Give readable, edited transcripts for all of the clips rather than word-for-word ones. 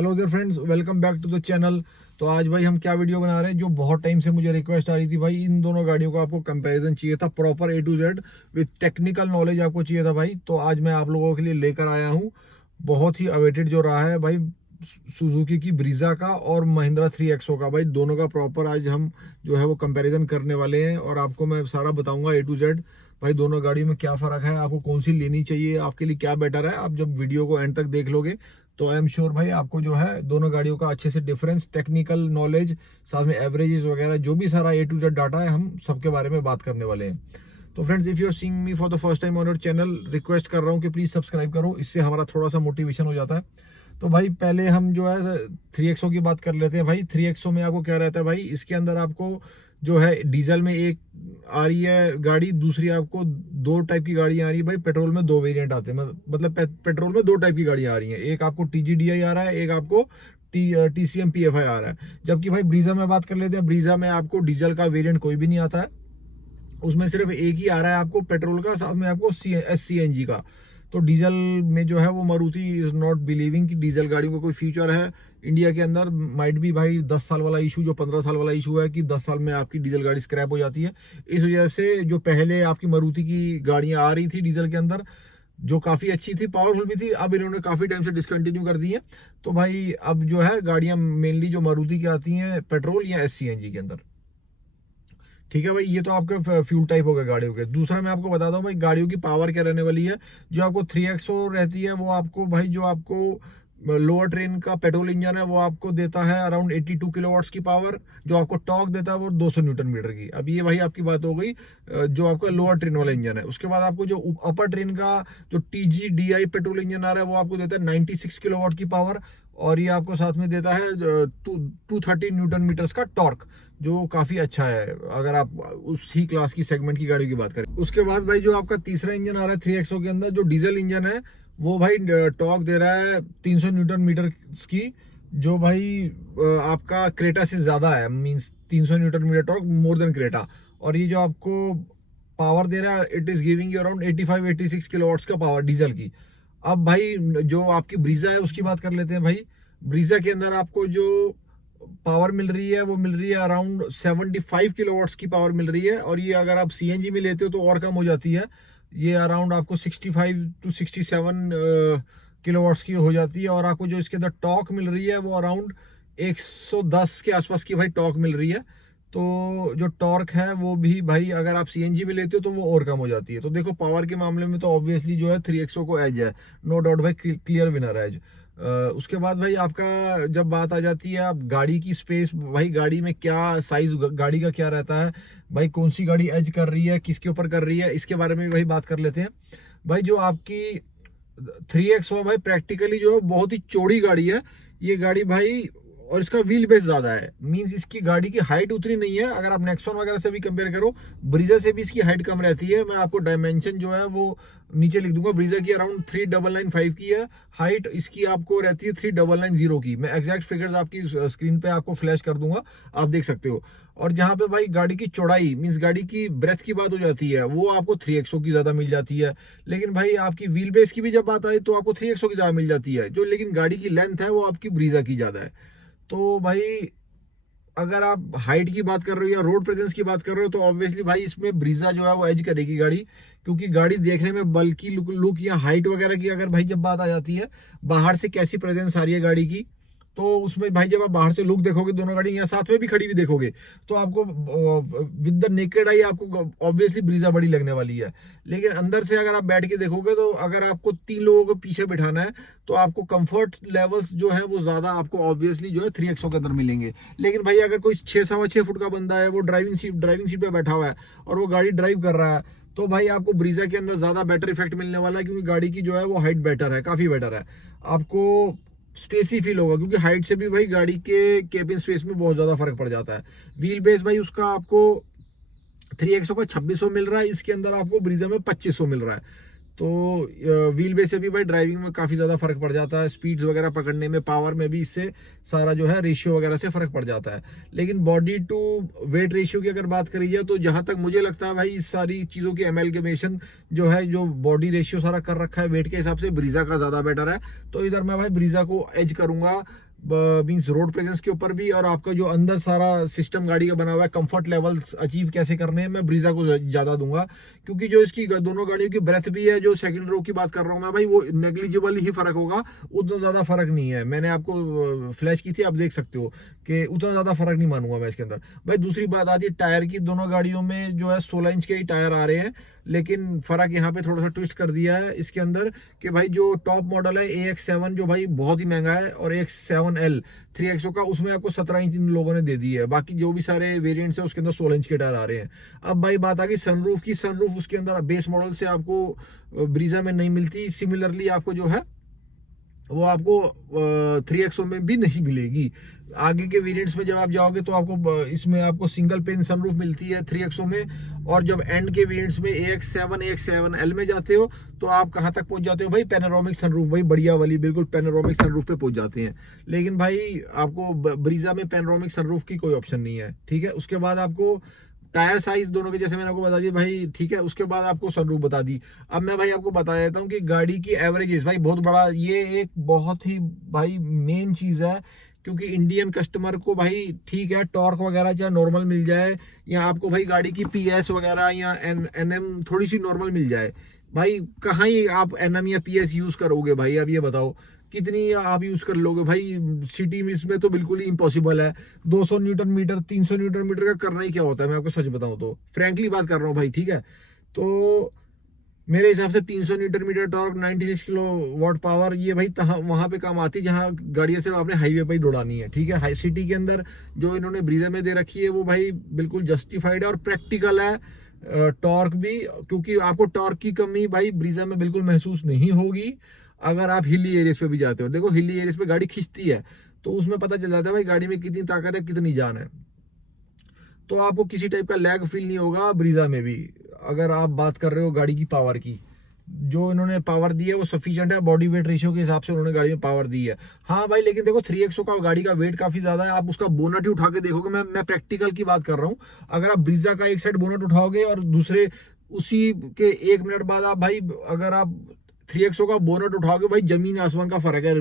Hello there friends, welcome back to the channel. तो आज भाई हम क्या वीडियो बना रहे हैं, जो बहुत टाइम से मुझे रिक्वेस्ट आ रही थी भाई, इन दोनों गाड़ियों का आपको कंपैरिजन चाहिए था, proper A to Z with technical knowledge आपको चाहिए था भाई। तो आज मैं आप लोगों के लिए लेकर आया हूँ, बहुत ही अवेटेड जो रहा है भाई, सुजुकी की ब्रीजा का और महिंद्रा 3XO का भाई, दोनों का प्रॉपर आज हम जो है वो कंपैरिजन करने वाले हैं और आपको मैं सारा बताऊंगा A to Z भाई, दोनों गाड़ियों में क्या फर्क है, आपको कौन सी लेनी चाहिए, आपके लिए क्या बेटर है। आप जब वीडियो को एंड तक देख लोगे तो आई एम श्योर भाई आपको जो है दोनों गाड़ियों का अच्छे से डिफरेंस, टेक्निकल नॉलेज, साथ में एवरेजेस वगैरह जो भी सारा A to Z डाटा है, हम सबके बारे में बात करने वाले हैं। तो friends, if you are seeing me for the first time on your channel, request कर रहा हूँ कि प्लीज सब्सक्राइब करो, इससे हमारा थोड़ा सा मोटिवेशन हो जाता है। तो भाई पहले हम जो है 3XO की बात कर लेते हैं भाई। 3XO में आपको क्या रहता है भाई, इसके अंदर आपको जो है डीजल में एक आ रही है गाड़ी, दूसरी आपको दो टाइप की गाड़ियां आ रही है भाई। पेट्रोल में दो वेरिएंट आते हैं, मतलब पेट्रोल में दो टाइप की गाड़ियां आ रही हैं, एक आपको TGDI आ रहा है, एक आपको TCM PFI आ रहा है। जबकि भाई ब्रीजा में बात कर लेते हैं, ब्रीजा में आपको डीजल का वेरिएंट कोई भी नहीं आता है, उसमें सिर्फ एक ही आ रहा है आपको पेट्रोल का, साथ में आपको SCNG का। तो डीजल में जो है वो मारुति इज नॉट बिलीविंग कि डीजल गाड़ियों का कोई फ्यूचर है इंडिया के अंदर। माइट भी भाई 10 साल वाला इशू, जो 15 साल वाला इशू है कि 10 साल में आपकी डीजल गाड़ी स्क्रैप हो जाती है। इस वजह से जो पहले आपकी मारुति की गाड़ियां आ रही थी डीजल के अंदर, जो काफी अच्छी थी, पावरफुल भी थी, अब इन्होंने काफी टाइम से डिसकंटिन्यू कर दी है। तो भाई अब जो है गाड़ियां मेनली जो मारुति की आती हैं पेट्रोल या SCNG के अंदर। ठीक है भाई, ये तो आपका फ्यूल टाइप हो गया गाड़ियों के। दूसरा मैं आपको बताता हूँ भाई गाड़ियों की पावर क्या रहने वाली है। जो आपको 3XO रहती है वो आपको भाई, जो आपको लोअर ट्रेन का पेट्रोल इंजन है वो आपको देता है अराउंड 82 किलोवाट्स की पावर। जो आपको टॉर्क देता है वो 200 न्यूटन मीटर की। अब ये भाई आपकी बात हो गई जो आपका लोअर ट्रेन वाला इंजन है। उसके बाद आपको जो अपर ट्रेन का जो TGDI पेट्रोल इंजन आ रहा है वो आपको देता है 96 किलोवाट की पावर, और ये आपको साथ में देता है 230 न्यूटन मीटर्स का टॉर्क, जो काफी अच्छा है अगर आप उसी क्लास की सेगमेंट की गाड़ी की बात करें। उसके बाद भाई जो आपका तीसरा इंजन आ रहा है 3XO के अंदर, जो डीजल इंजन है, वो भाई टॉर्क दे रहा है 300 न्यूटन मीटर की, जो भाई आपका क्रेटा से ज्यादा है, means 300 newton metre torque more than Creta. और ये जो आपको पावर दे रहा है, it is giving you around 85-86 kilowatts का पावर डीजल की। अब भाई जो आपकी ब्रीजा है उसकी बात कर लेते हैं भाई। ब्रीजा के अंदर आपको जो पावर मिल रही है वो मिल रही है अराउंड 75 किलोवाट्स की पावर मिल रही है, और ये अगर आप CNG में लेते हो तो और कम हो जाती है, ये अराउंड आपको 65-67 किलोवाट्स की हो जाती है। और आपको जो इसके अंदर टॉर्क मिल रही है वो अराउंड 110 के आसपास की भाई टॉर्क मिल रही है। तो जो टॉर्क है वो भी भाई अगर आप CNG में लेते हो तो वो और कम हो जाती है। तो देखो पावर के मामले में तो ऑब्वियसली जो है 3XO को एज है, नो डाउट भाई, क्लियर विनर है एज। उसके बाद भाई आपका जब बात आ जाती है आप गाड़ी की स्पेस, भाई गाड़ी में क्या साइज गाड़ी का क्या रहता है भाई, कौन सी गाड़ी एज कर रही है, किसके ऊपर कर रही है, इसके बारे में भी भाई बात कर लेते हैं। भाई जो आपकी 3XO भाई प्रैक्टिकली जो है बहुत ही चौड़ी गाड़ी है ये गाड़ी भाई, और इसका व्हील बेस ज्यादा है, मींस इसकी गाड़ी की हाइट उतनी नहीं है। अगर आप नेक्सॉन वगैरह से भी कंपेयर करो, ब्रीजा से भी इसकी हाइट कम रहती है। मैं आपको डायमेंशन जो है वो नीचे लिख दूंगा। ब्रीजा की अराउंड 3995 की है हाइट, इसकी आपको रहती है 3990 की। मैं एग्जैक्ट फिगर्स आपकी स्क्रीन पे आपको फ्लैश कर दूंगा, आप देख सकते हो। और जहां पे भाई गाड़ी की चौड़ाई, मींस गाड़ी की ब्रेथ की बात हो जाती है, वो आपको 3XO की ज्यादा मिल जाती है। लेकिन भाई आपकी व्हील बेस की भी जब बात आए तो आपको 3XO की ज्यादा मिल जाती है। जो लेकिन गाड़ी की लेंथ है वो आपकी ब्रीजा की ज्यादा है। तो भाई अगर आप हाइट की बात कर रहे हो या रोड प्रेजेंस की बात कर रहे हो तो ऑब्वियसली भाई इसमें ब्रीजा जो है वो एज करेगी गाड़ी, क्योंकि गाड़ी देखने में बल्कि लुक या हाइट वगैरह की अगर भाई जब बात आ जाती है, बाहर से कैसी प्रेजेंस आ रही है गाड़ी की, तो उसमें भाई जब आप बाहर से लुक देखोगे, दोनों गाड़ी यहाँ साथ में भी खड़ी हुई देखोगे, तो आपको विद द नेकेड आई आपको ऑब्वियसली ब्रीजा बड़ी लगने वाली है। लेकिन अंदर से अगर आप बैठ के देखोगे तो अगर आपको 3 लोगों को पीछे बिठाना है तो आपको कंफर्ट लेवल्स जो है वो ज्यादा आपको ऑब्वियसली जो है 3XO के अंदर मिलेंगे। लेकिन भाई अगर कोई 6-6.25 फुट का बंदा है, वो ड्राइविंग सीट पे बैठा हुआ है और वो गाड़ी ड्राइव कर रहा है, तो भाई आपको ब्रीजा के अंदर ज्यादा बेटर इफेक्ट मिलने वाला है, क्योंकि गाड़ी की जो है वो हाइट बेटर है, काफी बेटर है। आपको स्पेसी फील होगा, क्योंकि हाइट से भी भाई गाड़ी के केबिन स्पेस में बहुत ज्यादा फर्क पड़ जाता है। व्हील बेस भाई उसका आपको 3XO का 2600 मिल रहा है, इसके अंदर आपको ब्रीजा में 2500 मिल रहा है। तो व्हील बेस से भी भाई ड्राइविंग में काफी ज्यादा फर्क पड़ जाता है, स्पीड्स वगैरह पकड़ने में, पावर में भी इससे सारा जो है रेशियो वगैरह से फर्क पड़ जाता है। लेकिन बॉडी टू वेट रेशियो की अगर बात करी जाए तो जहां तक मुझे लगता है भाई इस सारी चीजों की एमलगेमेशन जो है, जो बॉडी रेशियो सारा कर रखा है वेट के हिसाब से, ब्रीजा का ज्यादा बेटर है। तो इधर मैं भाई ब्रीजा को एज करूंगा मींस रोड प्रेजेंस के ऊपर भी, और आपका जो अंदर सारा सिस्टम गाड़ी का बना हुआ है, कंफर्ट लेवल्स अचीव कैसे करने हैं, मैं ब्रीजा को ज्यादा दूंगा। क्योंकि जो इसकी दोनों गाड़ियों की ब्रेथ भी है, जो सेकंड रो की बात कर रहा हूँ मैं भाई, वो नेग्लिजिबल ही फर्क होगा, उतना ज्यादा फर्क नहीं है। मैंने आपको फ्लैश की थी, आप देख सकते हो कि उतना ज्यादा फर्क नहीं मानूंगा मैं इसके अंदर। भाई दूसरी बात आती है टायर की, दोनों गाड़ियों में जो है 16 इंच के ही टायर आ रहे हैं, लेकिन फर्क यहाँ पे थोड़ा सा ट्विस्ट कर दिया है इसके अंदर कि भाई जो टॉप मॉडल है AX7 जो भाई बहुत ही महंगा है, और AX7L 3XO का, उसमें आपको 17 इंच इन लोगों ने दे दी है। बाकी जो भी सारे वेरिएंट्स है उसके अंदर 16 इंच के टायर आ रहे हैं। अब भाई बात आ गई सनरूफ की। सनरूफ उसके अंदर बेस मॉडल से आपको ब्रीजा में नहीं मिलती, सिमिलरली आपको जो है वो आपको 3XO में भी नहीं मिलेगी। आगे के वेरिएंट्स में जब आप जाओगे तो आपको इसमें आपको सिंगल पेन सनरूफ मिलती है 3XO में, और जब एंड के वेरिएंट्स में AX7 AX7L में जाते हो तो आप कहां तक पहुंच जाते हो भाई, पैनोरामिक सनरूफ, भाई बढ़िया वाली बिल्कुल पैनोरामिक सनरूफ पे पहुंच जाते हैं। लेकिन भाई आपको ब्रीजा में पैनोरामिक सनरूफ की कोई ऑप्शन नहीं है, ठीक है। उसके बाद आपको टायर साइज दोनों के जैसे मैंने आपको बता दिया भाई, ठीक है। उसके बाद आपको सनरूफ बता दी। अब मैं भाई आपको बता देता हूँ कि गाड़ी की एवरेजेस भाई बहुत बड़ा, ये एक बहुत ही भाई मेन चीज है। क्योंकि इंडियन कस्टमर को भाई ठीक है टॉर्क वगैरह चाहे नॉर्मल मिल जाए, या आपको भाई गाड़ी की PS वगैरह या NM थोड़ी सी नॉर्मल मिल जाए, भाई कहाँ ही आप NM या PS यूज करोगे भाई, अब ये बताओ कितनी आप यूज कर लोगे भाई। सिटी में इसमें तो बिल्कुल ही इम्पॉसिबल है। 200 न्यूटन मीटर 300 न्यूटन मीटर का करना ही क्या होता है, मैं आपको सच बताऊं तो फ्रैंकली बात कर रहा हूँ भाई, ठीक है। तो मेरे हिसाब से 300 newton metre torque 96 kilowatt power, ये भाई वहां पे काम आती है जहां गाड़ियां सिर्फ आपने हाईवे पे ही दौड़ानी है, ठीक है। हाई सिटी के अंदर जो इन्होंने ब्रीजा में दे रखी है वो भाई बिल्कुल जस्टिफाइड है और प्रैक्टिकल है। टॉर्क भी, क्योंकि आपको टॉर्क की कमी भाई ब्रीजा में बिल्कुल महसूस नहीं होगी अगर आप हिली एरियाज पे भी जाते हो। देखो हिली एरियाज पे गाड़ी खींचती है तो उसमें पता चल जाता है भाई गाड़ी में कितनी ताकत है, कितनी जान है। तो आपको किसी टाइप का लैग फील नहीं होगा ब्रीजा में भी। अगर आप बात कर रहे हो गाड़ी की पावर की, जो इन्होंने पावर दी है वो सफिशिएंट है, बॉडी वेट रेशियो के हिसाब से उन्होंने गाड़ी में पावर दी है। हाँ भाई, लेकिन देखो 3XO का गाड़ी का वेट काफी ज्यादा है, आप उसका बोनट ही उठा के देखोगे, मैं प्रैक्टिकल की बात कर रहा हूँ। अगर आप ब्रीजा का एक साइड बोनट उठाओगे और दूसरे उसी के 1 मिनट बाद आप भाई अगर आप 3XO का बोनट उठाओगे, भाई जमीन आसमान का फर्क है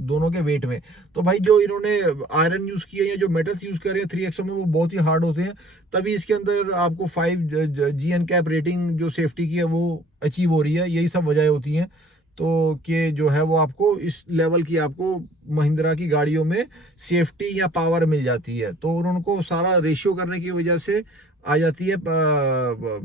दोनों के वेट में। तो भाई जो इन्होंने आयरन यूज किया या जो मेटल्स यूज कर रहे हैं 3XO में वो बहुत ही हार्ड होते हैं, तभी इसके अंदर आपको 5 GNCAP रेटिंग जो सेफ्टी की है वो अचीव हो रही है। यही सब वजह होती हैं तो कि जो है वो आपको इस लेवल की आपको महिंद्रा की गाड़ियों में सेफ्टी या पावर मिल जाती है। तो उनको सारा रेशियो करने की वजह से आ जाती है,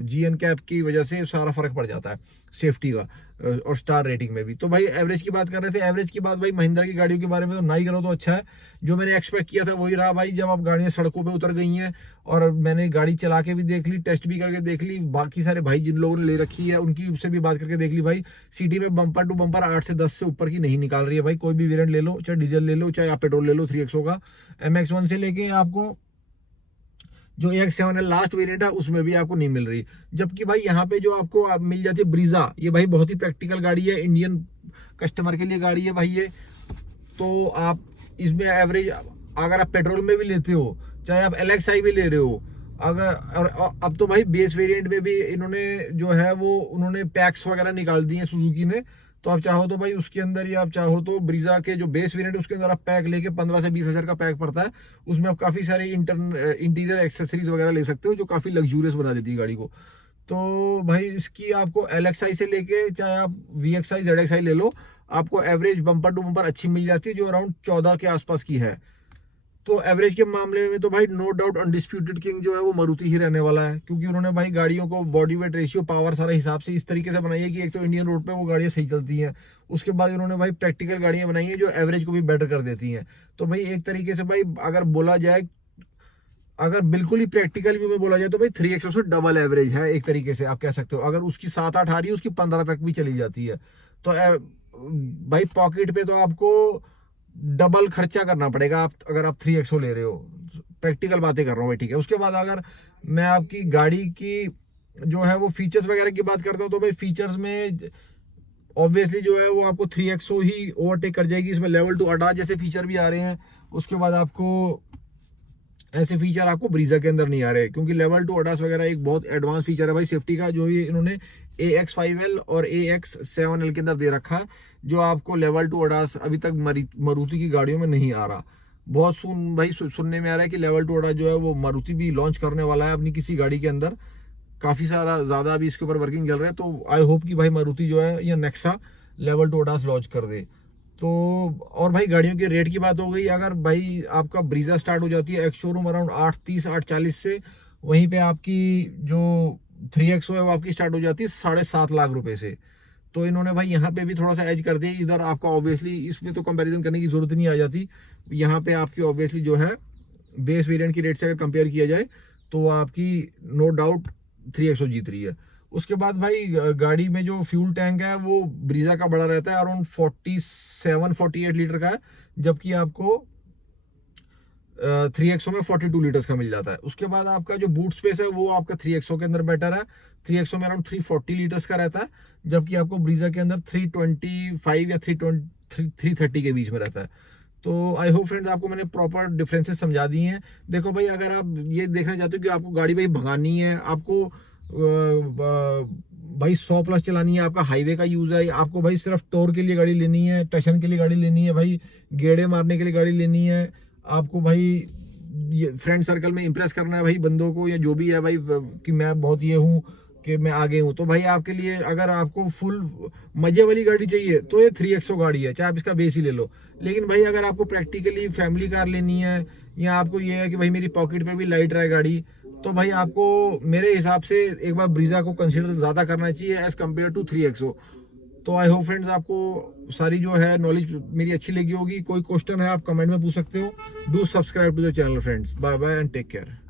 GNCAP की वजह से सारा फर्क पड़ जाता है सेफ्टी का और स्टार रेटिंग में भी। तो भाई एवरेज की बात कर रहे थे, एवरेज की बात भाई महिंद्रा की गाड़ियों के बारे में तो ना ही करो तो अच्छा है। जो मैंने एक्सपेक्ट किया था वही रहा भाई। जब आप गाड़ियां सड़कों पे उतर गई हैं और मैंने गाड़ी चला के भी देख ली, टेस्ट भी करके देख ली, बाकी सारे भाई जिन लोगों ने ले रखी है उनकी से भी बात करके देख ली, भाई सिटी में बम्पर टू बम्पर 8 से 10 से ऊपर की नहीं निकाल रही है भाई। कोई भी वेरिएंट ले लो, चाहे डीजल ले लो, चाहे आप पेट्रोल ले लो, 3XO का MX1 से लेके आपको जो AX7 लास्ट वेरिएंट है उसमें भी आपको नहीं मिल रही। जबकि भाई यहाँ पे जो आपको मिल जाती है ब्रीजा, ये भाई बहुत ही प्रैक्टिकल गाड़ी है, इंडियन कस्टमर के लिए गाड़ी है भाई ये। तो आप इसमें एवरेज अगर आप पेट्रोल में भी लेते हो, चाहे आप LXi भी ले रहे हो, अगर और अब तो भाई बेस वेरिएंट में भी इन्होंने जो है वो उन्होंने पैक्स वगैरह निकाल दिए सुजुकी ने। तो आप चाहो तो भाई उसके अंदर ही आप चाहो तो ब्रीजा के जो बेस वेरिएंट है उसके अंदर आप पैक लेके 15 से 20 हजार का पैक पड़ता है, उसमें आप काफी सारे इंटीरियर एक्सेसरीज वगैरह ले सकते हो जो काफी लग्जूरियस बना देती है गाड़ी को। तो भाई इसकी आपको LXi से लेके चाहे आप VXi ZXi ले लो, आपको एवरेज बम्पर टू बम्पर अच्छी मिल जाती है जो अराउंड 14 के आसपास की है। तो एवरेज के मामले में तो भाई नो डाउट अनडिस्प्यूटेड किंग जो है वो मारुति ही रहने वाला है। क्योंकि उन्होंने भाई गाड़ियों को बॉडी वेट रेशियो पावर सारा हिसाब से इस तरीके से बनाई है कि एक तो इंडियन रोड पे वो गाड़ियां सही चलती हैं, उसके बाद उन्होंने भाई प्रैक्टिकल गाड़ियां बनाई हैं जो एवरेज को भी बेटर कर देती हैं। तो भाई एक तरीके से भाई अगर बोला जाए, अगर बिल्कुल ही प्रैक्टिकल व्यू में बोला जाए तो भाई 3XO से डबल एवरेज है एक तरीके से आप कह सकते हो। अगर उसकी 7-8 आ रही है उसकी 15 तक भी चली जाती है। तो भाई पॉकेट पे तो आपको डबल खर्चा करना पड़ेगा आप अगर आप 3XO ले रहे हो। प्रैक्टिकल बातें कर रहा हूँ भाई, ठीक है। उसके बाद अगर मैं आपकी गाड़ी की जो है वो फीचर्स वगैरह की बात करता हूँ तो भाई फीचर्स में ऑब्वियसली जो है वो आपको 3XO ही ओवरटेक कर जाएगी। इसमें लेवल 2 ADAS जैसे फीचर भी आ रहे हैं। उसके बाद आपको ऐसे फीचर आपको ब्रीजा के अंदर नहीं आ रहे, क्योंकि लेवल 2 ADAS वगैरह एक बहुत एडवांस फीचर है भाई सेफ्टी का, जो ये इन्होंने AX5L और AX7L के अंदर दे रखा है, जो आपको लेवल 2 ADAS अभी तक मारुति की गाड़ियों में नहीं आ रहा। बहुत सुन भाई सुनने में आ रहा है कि लेवल 2 ADAS जो है वो मारुति भी लॉन्च करने वाला है अपनी किसी गाड़ी के अंदर। काफ़ी सारा ज़्यादा अभी इसके ऊपर वर्किंग चल रहा है, तो आई होप कि भाई मारुति जो है या नेक्सा लेवल 2 ADAS लॉन्च कर दे। तो और भाई गाड़ियों के रेट की बात हो गई, अगर भाई आपका ब्रीजा स्टार्ट हो जाती है एक्स शोरूम अराउंड 830 840 से, वहीं पे आपकी जो 3XO है वो आपकी स्टार्ट हो जाती है 7.5 लाख रुपए से। तो इन्होंने भाई यहाँ पे भी थोड़ा सा एज कर दिया, इधर आपका ऑब्वियसली इसमें तो कंपैरिजन करने की जरूरत नहीं आ जाती। यहाँ पे आपकी ऑब्वियसली जो है बेस वेरिएंट की रेट से अगर कंपेयर किया जाए तो आपकी नो डाउट 3XO जीत रही है। उसके बाद भाई गाड़ी में जो फ्यूल टैंक है वो ब्रीजा का बड़ा रहता है, अराउंड 47-48 लीटर का है, जबकि आपको 3XO में 42 लीटर्स का मिल जाता है। उसके बाद आपका जो बूट स्पेस है वो आपका 3XO के अंदर बेटर है। 3XO में अराउंड 340 लीटर्स का रहता है, जबकि आपको ब्रीजा के अंदर 325 या 330 के बीच में रहता है। तो आई होप फ्रेंड्स आपको मैंने प्रॉपर डिफरेंसेस समझा दिए हैं। देखो भाई, अगर आप ये देखना चाहते हो कि आपको गाड़ी भाई भगानी है, आपको भाई 100+ चलानी है, आपका हाईवे का यूज है, आपको भाई सिर्फ टोर के लिए गाड़ी लेनी है, टशन के लिए गाड़ी लेनी है, भाई गेड़े मारने के लिए गाड़ी लेनी है, आपको भाई ये फ्रेंड सर्कल में इंप्रेस करना है भाई बंदों को, या जो भी है भाई कि मैं बहुत ये हूँ कि मैं आगे हूँ, तो भाई आपके लिए अगर आपको फुल मजे वाली गाड़ी चाहिए तो ये 3XO गाड़ी है, चाहे आप इसका बेस ही ले लो। लेकिन भाई अगर आपको प्रैक्टिकली फैमिली कार लेनी है, या आपको ये है कि भाई मेरी पॉकेट में भी लाइट रहे गाड़ी, तो भाई आपको मेरे हिसाब से एक बार ब्रीजा को कंसीडर ज़्यादा करना चाहिए एज कम्पेयर टू 3XO। तो आई होप फ्रेंड्स आपको सारी जो है नॉलेज मेरी अच्छी लगी होगी। कोई क्वेश्चन है आप कमेंट में पूछ सकते हो। Do subscribe to the channel friends. Bye bye and take care.